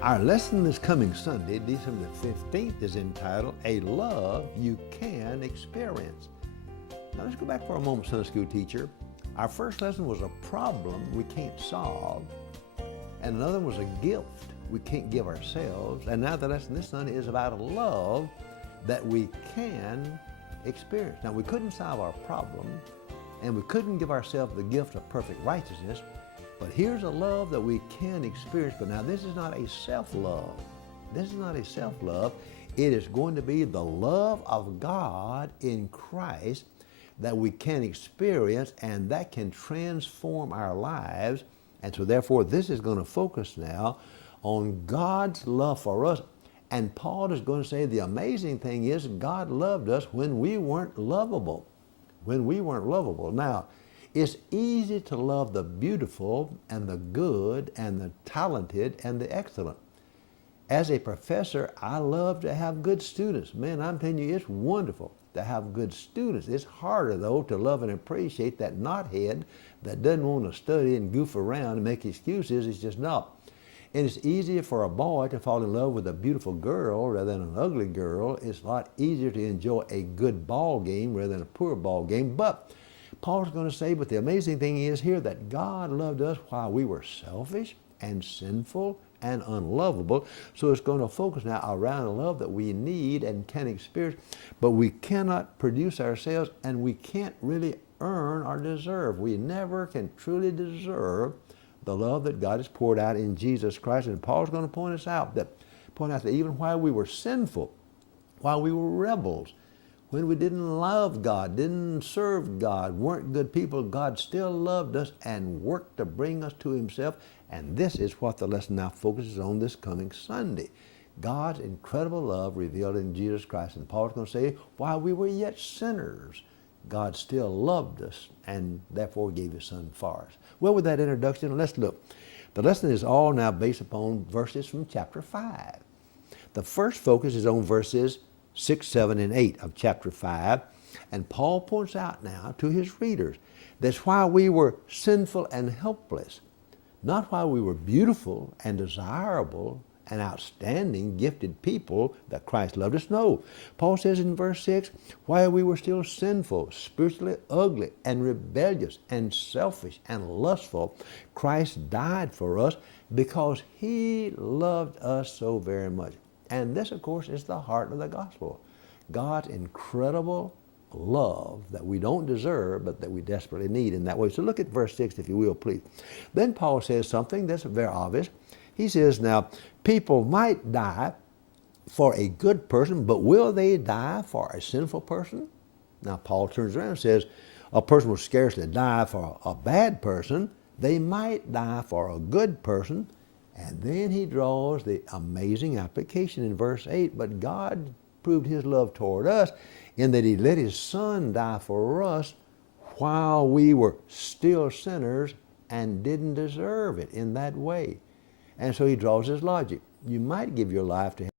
Our lesson this coming Sunday, December the 15th, is entitled, A Love You Can Experience. Now let's go back for a moment, Sunday school teacher. Our first lesson was a problem we can't solve, and another was a gift we can't give ourselves. And now the lesson this Sunday is about a love that we can experience. Now we couldn't solve our problem, and we couldn't give ourselves the gift of perfect righteousness, but here's a love that we can experience. But now this is not a self-love. This is not a self-love. It is going to be the love of God in Christ that we can experience, and that can transform our lives. And so therefore this is going to focus now on God's love for us. And Paul is going to say the amazing thing is God loved us when we weren't lovable. When we weren't lovable. Now, it's easy to love the beautiful and the good and the talented and the excellent. As a professor, I love to have good students. Man, I'm telling you, it's wonderful to have good students. It's harder, though, to love and appreciate that knothead that doesn't want to study and goof around and make excuses. It's just not. And it's easier for a boy to fall in love with a beautiful girl rather than an ugly girl. It's a lot easier to enjoy a good ball game rather than a poor ball game. But Paul's going to say, but the amazing thing is here that God loved us while we were selfish and sinful and unlovable. So it's going to focus now around a love that we need and can experience, but we cannot produce ourselves, and we can't really earn or deserve. We never can truly deserve the love that God has poured out in Jesus Christ. And Paul's going to point out that even while we were sinful, while we were rebels, when we didn't love God, didn't serve God, weren't good people, God still loved us and worked to bring us to himself. And this is what the lesson now focuses on this coming Sunday. God's incredible love revealed in Jesus Christ. And Paul's going to say, while we were yet sinners, God still loved us and therefore gave his son for us. Well, with that introduction, let's look. The lesson is all now based upon verses from chapter 5. The first focus is on verses 6, 7, and 8 of chapter 5. And Paul points out now to his readers that while we were sinful and helpless, not while we were beautiful and desirable and outstanding, gifted people that Christ loved us. No. Paul says in verse 6, while we were still sinful, spiritually ugly, and rebellious, and selfish, and lustful, Christ died for us because he loved us so very much. And this, of course, is the heart of the gospel. God's incredible love that we don't deserve, but that we desperately need in that way. So look at verse 6, if you will, please. Then Paul says something that's very obvious. He says, now, people might die for a good person, but will they die for a sinful person? Now, Paul turns around and says, a person will scarcely die for a bad person. They might die for a good person. And then he draws the amazing application in verse 8. But God proved his love toward us in that he let his son die for us while we were still sinners and didn't deserve it in that way. And so he draws his logic. You might give your life to him